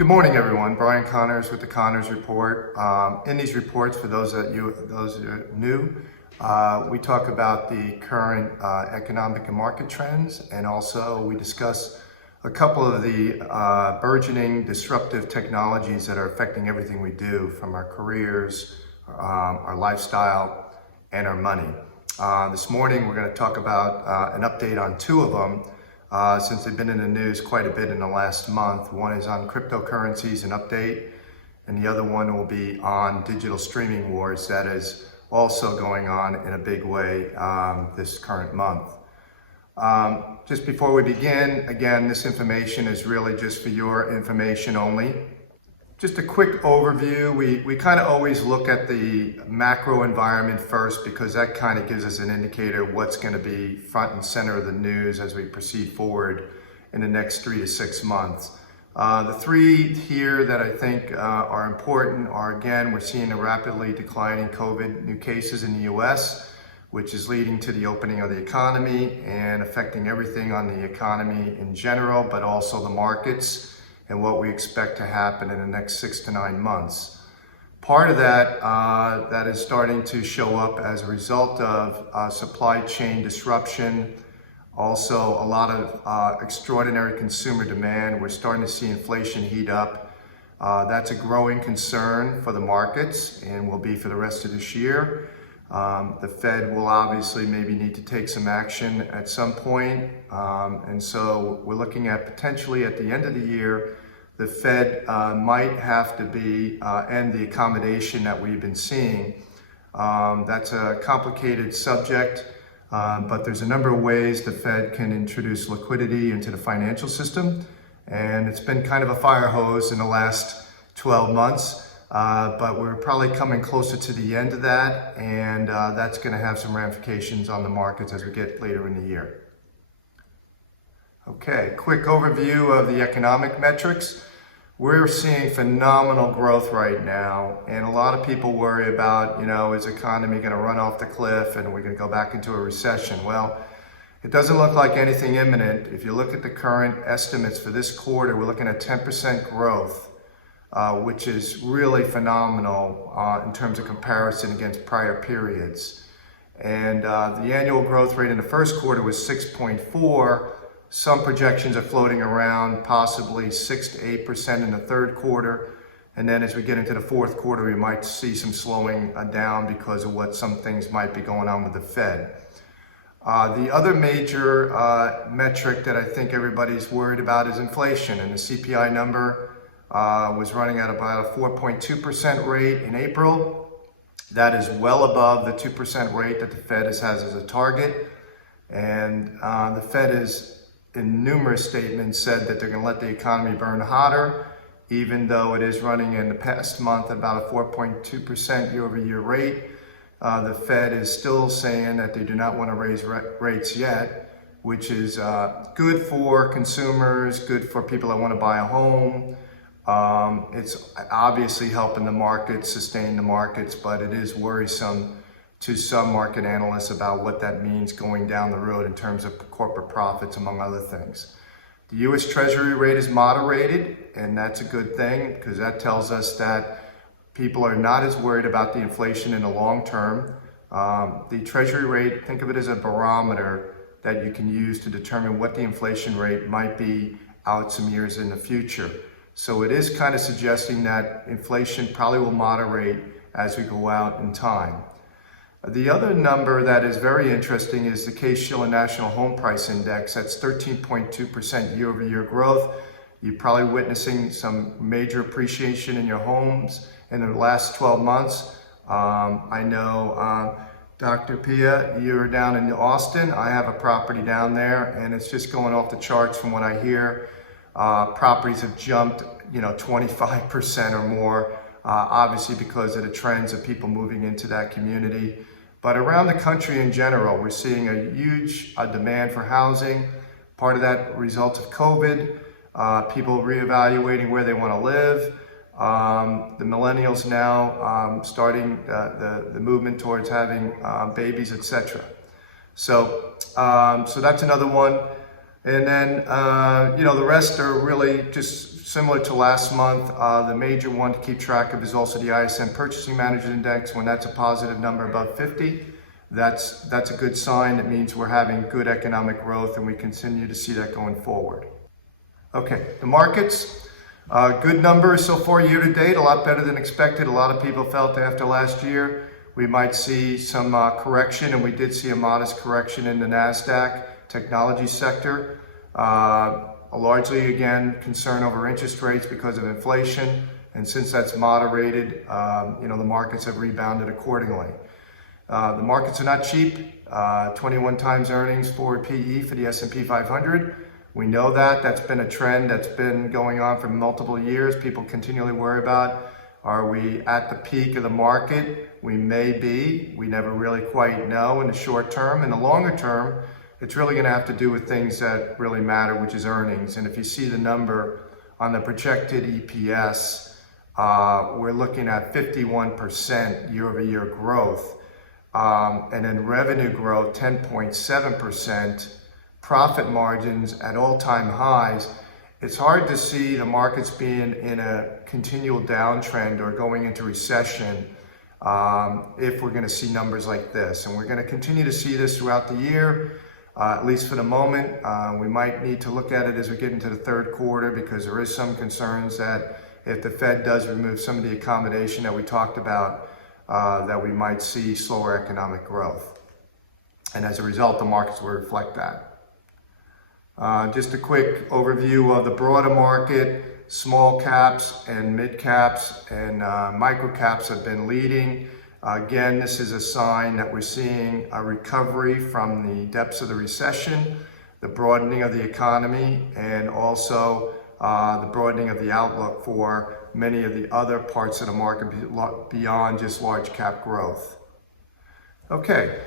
Good morning, everyone. Brian Connors with the Connors Report. In these reports, for those that are new, we talk about the current economic and market trends, and also we discuss a couple of the burgeoning disruptive technologies that are affecting everything we do, from our careers, our lifestyle, and our money. This morning, we're going to talk about an update on two of them. Since they've been in the news quite a bit in the last month. One is on cryptocurrencies, an update, and the other one will be on digital streaming wars that is also going on in a big way this current month. Just before we begin, again, this information is really just for your information only. Just a quick overview. We kind of always look at the macro environment first because that kind of gives us an indicator of what's going to be front and center of the news as we proceed forward in the next 3 to 6 months. The three here that I think are important are, again, we're seeing a rapidly declining COVID new cases in the US, which is leading to the opening of the economy and affecting everything on the economy in general, but also the markets and what we expect to happen in the next 6 to 9 months. Part of that that is starting to show up as a result of supply chain disruption, also a lot of extraordinary consumer demand. We're starting to see inflation heat up. That's a growing concern for the markets and will be for the rest of this year. The Fed will obviously maybe need to take some action at some point. And so we're looking at potentially at the end of the year, the Fed might have to end the accommodation that we've been seeing. That's a complicated subject, but there's a number of ways the Fed can introduce liquidity into the financial system. And it's been kind of a fire hose in the last 12 months. But we're probably coming closer to the end of that, and that's going to have some ramifications on the markets as we get later in the year. Okay, quick overview of the economic metrics. We're seeing phenomenal growth right now, and a lot of people worry about, is the economy going to run off the cliff and we're going to go back into a recession? Well, it doesn't look like anything imminent. If you look at the current estimates for this quarter, we're looking at 10% growth. Which is really phenomenal in terms of comparison against prior periods. And the annual growth rate in the first quarter was 6.4. Some projections are floating around possibly 6 to 8% in the third quarter. And then as we get into the fourth quarter, we might see some slowing down because of what some things might be going on with the Fed. The other major metric that I think everybody's worried about is inflation, and the CPI number was running at about a 4.2% rate in April. That is well above the 2% rate that the Fed has as a target. And the Fed has, in numerous statements, said that they're going to let the economy burn hotter, even though it is running in the past month at about a 4.2% year-over-year rate. The Fed is still saying that they do not want to raise rates yet, which is good for consumers, good for people that want to buy a home. It's obviously helping the markets, sustain the markets, but it is worrisome to some market analysts about what that means going down the road in terms of corporate profits, among other things. The U.S. Treasury rate is moderated, and that's a good thing because that tells us that people are not as worried about the inflation in the long term. The Treasury rate, think of it as a barometer that you can use to determine what the inflation rate might be out some years in the future. So it is kind of suggesting that inflation probably will moderate as we go out in time. The other number that is very interesting is the Case-Shiller National Home Price Index. That's 13.2% year-over-year growth. You're probably witnessing some major appreciation in your homes in the last 12 months. I know Dr. Pia, you're down in Austin. I have a property down there, and it's just going off the charts from what I hear. Properties have jumped, 25% or more, obviously because of the trends of people moving into that community. But around the country in general, we're seeing a huge demand for housing. Part of that results of COVID, people reevaluating where they want to live. The millennials now starting the movement towards having babies, etc. So that's another one. And then, the rest are really just similar to last month. The major one to keep track of is also the ISM Purchasing Managers Index. When that's a positive number above 50, that's a good sign. It means we're having good economic growth, and we continue to see that going forward. Okay, the markets. Good numbers so far year to date, a lot better than expected. A lot of people felt after last year we might see some correction, and we did see a modest correction in the NASDAQ technology sector. Largely, again, concern over interest rates because of inflation, and since that's moderated, the markets have rebounded accordingly. The markets are not cheap. 21 times earnings forward PE for the S&P 500. We know that. That's been a trend that's been going on for multiple years. People continually worry about, are we at the peak of the market? We may be. We never really quite know in the short term. In the longer term, it's really going to have to do with things that really matter, which is earnings. And if you see the number on the projected EPS, we're looking at 51% year-over-year growth. And then revenue growth, 10.7%. Profit margins at all-time highs. It's hard to see the markets being in a continual downtrend or going into recession if we're going to see numbers like this. And we're going to continue to see this throughout the year, at least for the moment. We might need to look at it as we get into the third quarter, because there is some concerns that if the Fed does remove some of the accommodation that we talked about, that we might see slower economic growth. And as a result, the markets will reflect that. Just a quick overview of the broader market. Small caps and mid caps and micro caps have been leading. Again, this is a sign that we're seeing a recovery from the depths of the recession, the broadening of the economy, and also the broadening of the outlook for many of the other parts of the market beyond just large cap growth. Okay.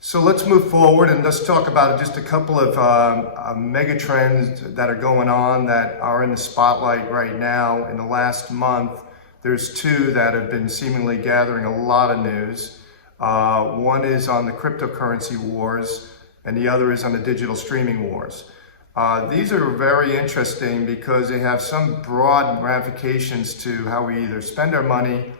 So let's move forward and let's talk about just a couple of mega trends that are going on that are in the spotlight right now. In the last month, there's two that have been seemingly gathering a lot of news. One is on the cryptocurrency wars, and the other is on the digital streaming wars. These are very interesting because they have some broad ramifications to how we either spend our money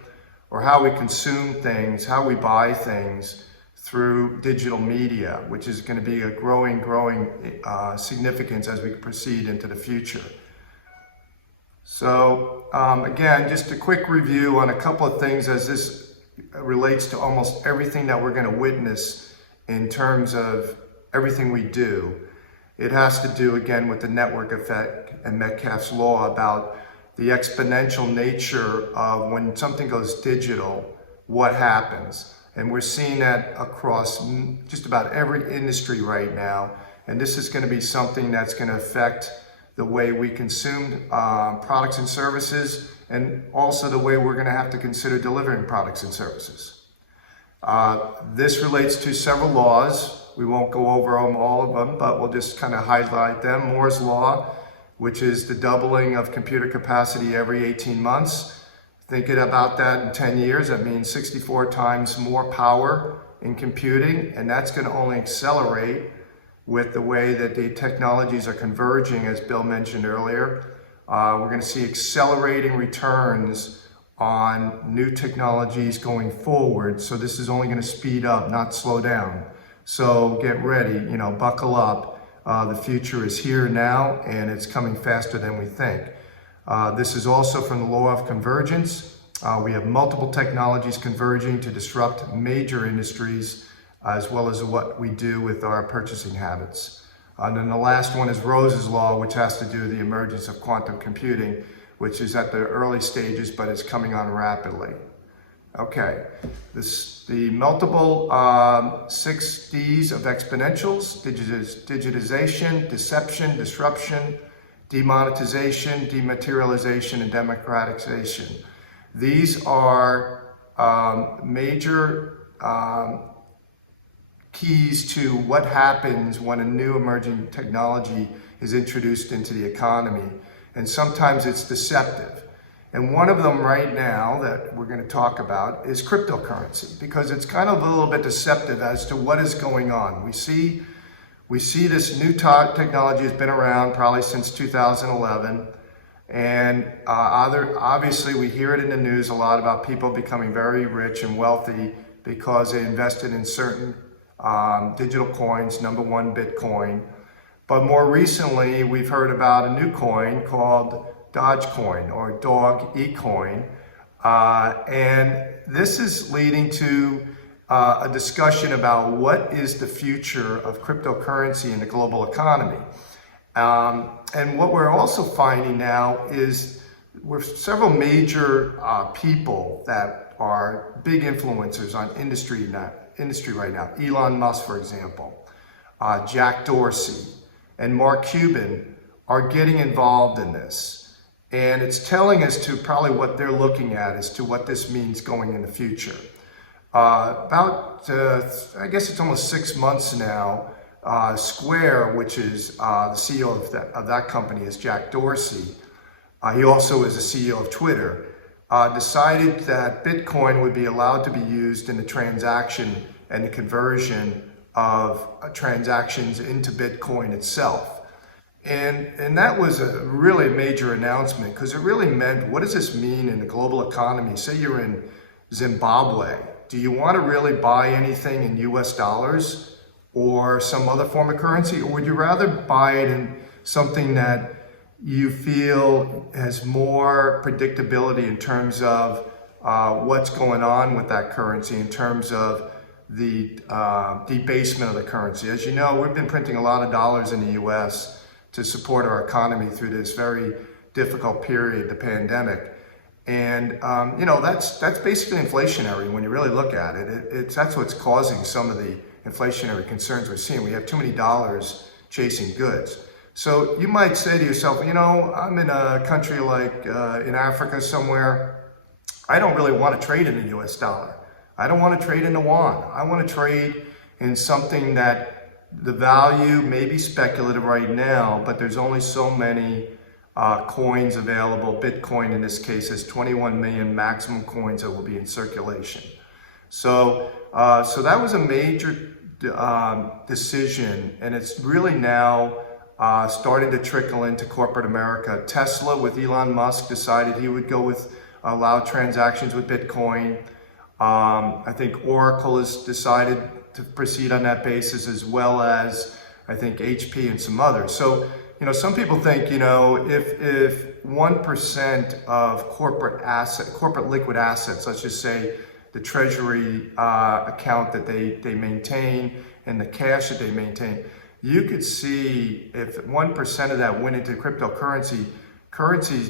or how we consume things, how we buy things through digital media, which is going to be a growing significance as we proceed into the future. So again, just a quick review on a couple of things as this relates to almost everything that we're going to witness in terms of everything we do. It has to do again with the network effect and Metcalfe's law about the exponential nature of when something goes digital, what happens. And we're seeing that across just about every industry right now. And this is going to be something that's going to affect the way we consume products and services, and also the way we're going to have to consider delivering products and services. This relates to several laws. We won't go over all of them, but we'll just kind of highlight them. Moore's Law, which is the doubling of computer capacity every 18 months. Thinking about that in 10 years, that means 64 times more power in computing, and that's going to only accelerate with the way that the technologies are converging, as Bill mentioned earlier. We're going to see accelerating returns on new technologies going forward, so this is only going to speed up, not slow down. So get ready, buckle up. The future is here now, and it's coming faster than we think. This is also from the law of convergence. We have multiple technologies converging to disrupt major industries, as well as what we do with our purchasing habits. And then the last one is Rose's Law, which has to do with the emergence of quantum computing, which is at the early stages, but it's coming on rapidly. Okay, the multiple 6 Ds of exponentials: digitization, deception, disruption, demonetization, dematerialization, and democratization. These are major keys to what happens when a new emerging technology is introduced into the economy. And sometimes it's deceptive. And one of them right now that we're going to talk about is cryptocurrency, because it's kind of a little bit deceptive as to what is going on. We see We see this new technology has been around probably since 2011. And obviously we hear it in the news a lot about people becoming very rich and wealthy because they invested in certain digital coins, number one, Bitcoin. But more recently, we've heard about a new coin called Dogecoin or Dog eCoin. And this is leading to a discussion about what is the future of cryptocurrency in the global economy. And what we're also finding now is we're several major people that are big influencers on industry right now. Elon Musk, for example, Jack Dorsey, and Mark Cuban are getting involved in this. And it's telling us to probably what they're looking at as to what this means going in the future. I guess it's almost 6 months now, Square, which is the CEO of that company, is Jack Dorsey. He also is the CEO of Twitter. Decided that Bitcoin would be allowed to be used in the transaction and the conversion of transactions into Bitcoin itself. And that was a really major announcement because it really meant, what does this mean in the global economy? Say you're in Zimbabwe. Do you want to really buy anything in US dollars or some other form of currency? Or would you rather buy it in something that you feel has more predictability in terms of what's going on with that currency, in terms of the debasement of the currency? As you know, we've been printing a lot of dollars in the US to support our economy through this very difficult period, the pandemic. And that's basically inflationary when you really look at it. That's what's causing some of the inflationary concerns we're seeing. We have too many dollars chasing goods. So you might say to yourself, I'm in a country like in Africa somewhere. I don't really want to trade in the US dollar. I don't want to trade in the yuan. I want to trade in something that the value may be speculative right now, but there's only so many coins available. Bitcoin in this case has 21 million maximum coins that will be in circulation. So that was a major decision, and it's really now starting to trickle into corporate America. Tesla, with Elon Musk, decided he would go with allow transactions with Bitcoin. I think Oracle has decided to proceed on that basis, as well as I think HP and some others. So some people think if 1% of corporate liquid assets, let's just say the treasury account that they maintain and the cash that they maintain, you could see if 1% of that went into cryptocurrency,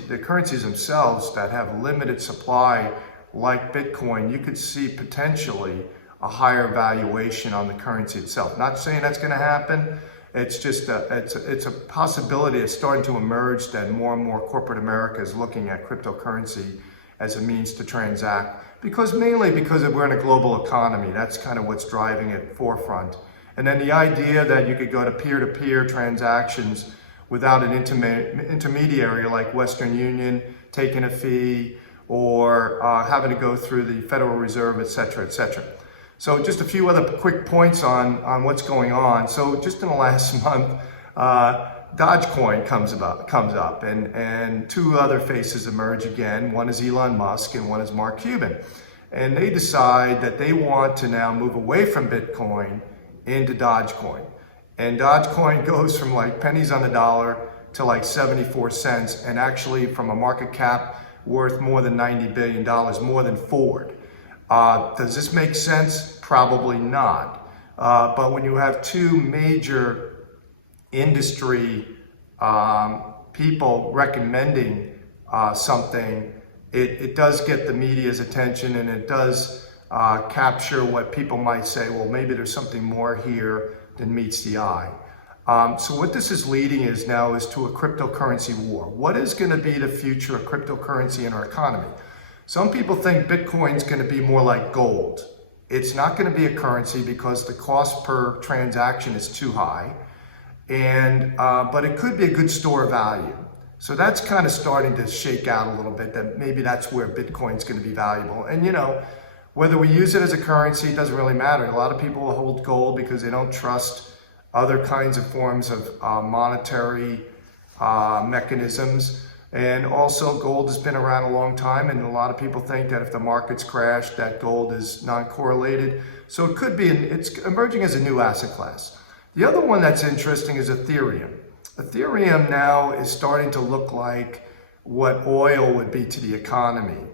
the currencies themselves that have limited supply, like Bitcoin, you could see potentially a higher valuation on the currency itself. Not saying that's going to happen. It's just it's a possibility that's starting to emerge that more and more corporate America is looking at cryptocurrency as a means to transact, mainly because we're in a global economy. That's kind of what's driving it forefront. And then the idea that you could go to peer-to-peer transactions without an intermediary like Western Union taking a fee or having to go through the Federal Reserve, et cetera, et cetera. So just a few other quick points on what's going on. So just in the last month, Dogecoin comes up and two other faces emerge again. One is Elon Musk and one is Mark Cuban. And they decide that they want to now move away from Bitcoin into Dogecoin. And Dogecoin goes from like pennies on the dollar to like 74 cents, and actually from a market cap worth more than $90 billion, more than Ford. Does this make sense? Probably not. But when you have two major industry people recommending something, it does get the media's attention, and it does capture what people might say, well, maybe there's something more here than meets the eye. So what this is leading is to a cryptocurrency war. What is going to be the future of cryptocurrency in our economy? Some people think Bitcoin is going to be more like gold. It's not going to be a currency because the cost per transaction is too high, but it could be a good store of value. So that's kind of starting to shake out a little bit, that maybe that's where Bitcoin is going to be valuable. And whether we use it as a currency, it doesn't really matter. A lot of people hold gold because they don't trust other kinds of forms of monetary mechanisms. And also gold has been around a long time, and a lot of people think that if the markets crash, that gold is non-correlated. So it could be, it's emerging as a new asset class. The other one that's interesting is Ethereum. Ethereum now is starting to look like what oil would be to the economy.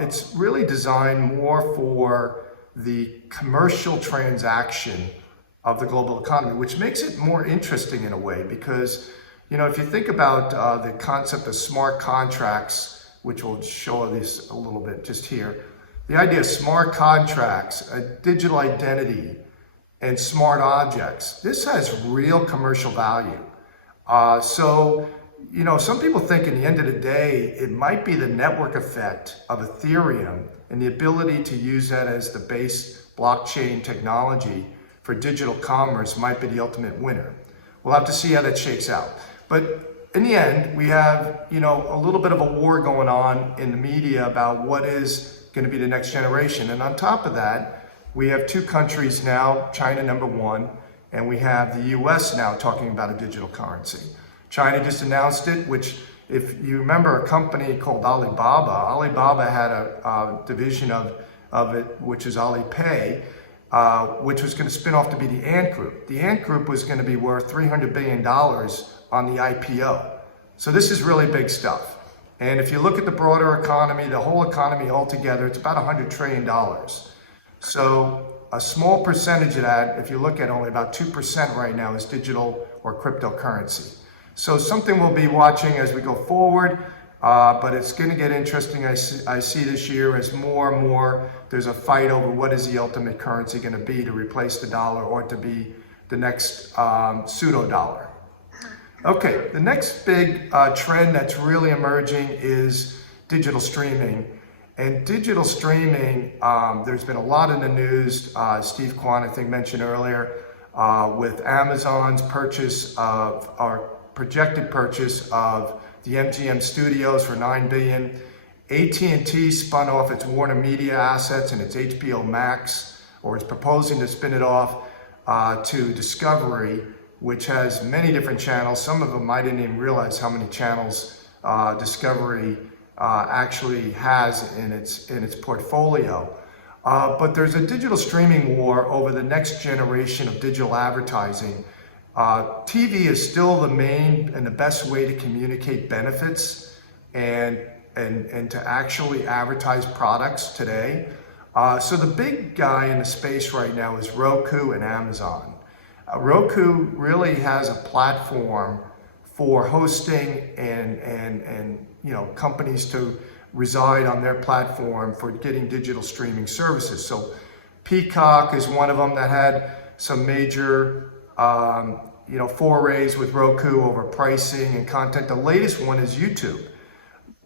It's really designed more for the commercial transaction of the global economy, which makes it more interesting in a way because, you know, if you think about the concept of smart contracts, which we'll show this a little bit just here, the idea of smart contracts, a digital identity, and smart objects, this has real commercial value. So, you know, some people think in the end of the day, it might be the network effect of Ethereum and the ability to use that as the base blockchain technology for digital commerce might be the ultimate winner. We'll have to see how that shakes out. But in the end, we have, you know, a little bit of a war going on in the media about what is going to be the next generation. And on top of that, we have two countries now, China #1, and we have the US now talking about a digital currency. China just announced it, which if you remember a company called Alibaba had a division of it, which is Alipay, which was going to spin off to be the Ant Group. The Ant Group was going to be worth $300 billion on the IPO. So this is really big stuff. And if you look at the broader economy, the whole economy altogether, it's about $100 trillion. So a small percentage of that, if you look at only about 2% right now, is digital or cryptocurrency. So something we'll be watching as we go forward, but it's going to get interesting. I see this year as more and more there's a fight over what is the ultimate currency going to be to replace the dollar or to be the next pseudo dollar. Okay, the next big trend that's really emerging is digital streaming. And digital streaming, there's been a lot in the news. Steve Kwan, I think, mentioned earlier, with Amazon's purchase of, or projected purchase of the MGM studios for $9 billion. AT&T spun off its Warner Media assets and its HBO Max, or is proposing to spin it off to Discovery, which has many different channels. Some of them I didn't even realize how many channels Discovery actually has in its portfolio. But there's a digital streaming war over the next generation of digital advertising. TV is still the main and the best way to communicate benefits and to actually advertise products today. So the big guy in the space right now is Roku and Amazon. Roku really has a platform for hosting and you know, companies to reside on their platform for getting digital streaming services. So Peacock is one of them that had some major you know, forays with Roku over pricing and content. The latest one is YouTube.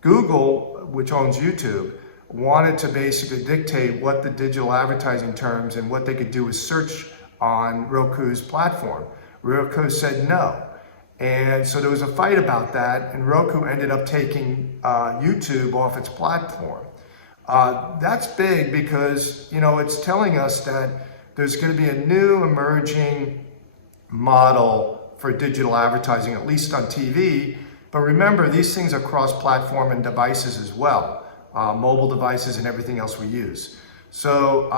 Google, which owns YouTube, wanted to basically dictate what the digital advertising terms and what they could do with search on Roku's platform. Roku said no. And so there was a fight about that, and Roku ended up taking YouTube off its platform. That's big because, you know, it's telling us that there's going to be a new emerging model for digital advertising, at least on TV. But remember, these things are cross-platform and devices as well, mobile devices and everything else we use. So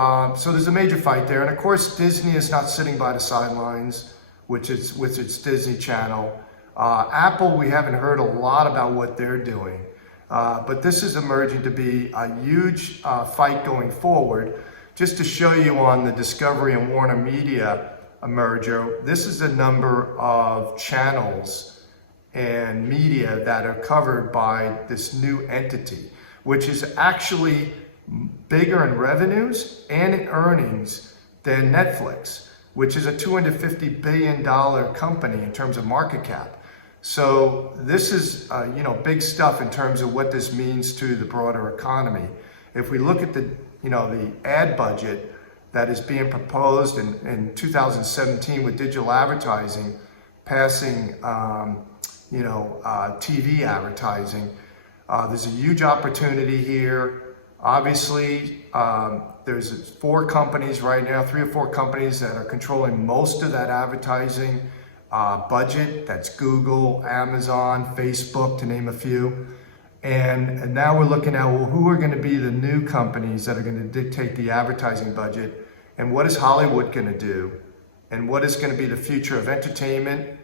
there's a major fight there. And of course, Disney is not sitting by the sidelines, with its Disney Channel. Apple, we haven't heard a lot about what they're doing. But this is emerging to be a huge fight going forward. Just to show you on the Discovery and Warner Media merger, this is the number of channels and media that are covered by this new entity, which is actually bigger in revenues and in earnings than Netflix, which is a $250 billion company in terms of market cap. So this is you know, big stuff in terms of what this means to the broader economy. If we look at the, you know, the ad budget that is being proposed in 2017 with digital advertising passing you know, TV advertising, there's a huge opportunity here. Obviously, There's 4 companies right now, 3 or 4 companies that are controlling most of that advertising budget. That's Google, Amazon, Facebook, to name a few. And now we're looking at, well, who are going to be the new companies that are going to dictate the advertising budget, and what is Hollywood going to do, and what is going to be the future of entertainment,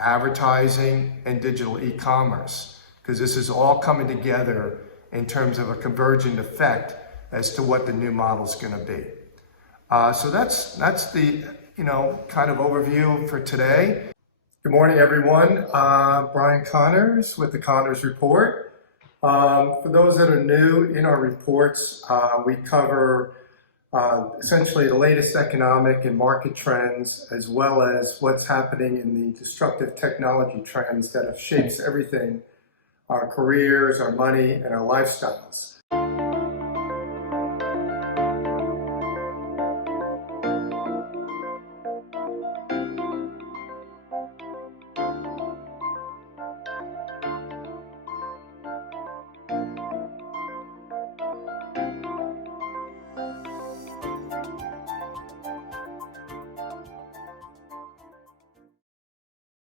advertising, and digital e-commerce, because this is all coming together in terms of a convergent effect as to what the new model is going to be. So that's the kind of overview for today. Good morning, everyone. Brian Connors with the Connors Report. For those that are new in our reports, we cover essentially the latest economic and market trends, as well as what's happening in the disruptive technology trends that have shaped everything, our careers, our money, and our lifestyles.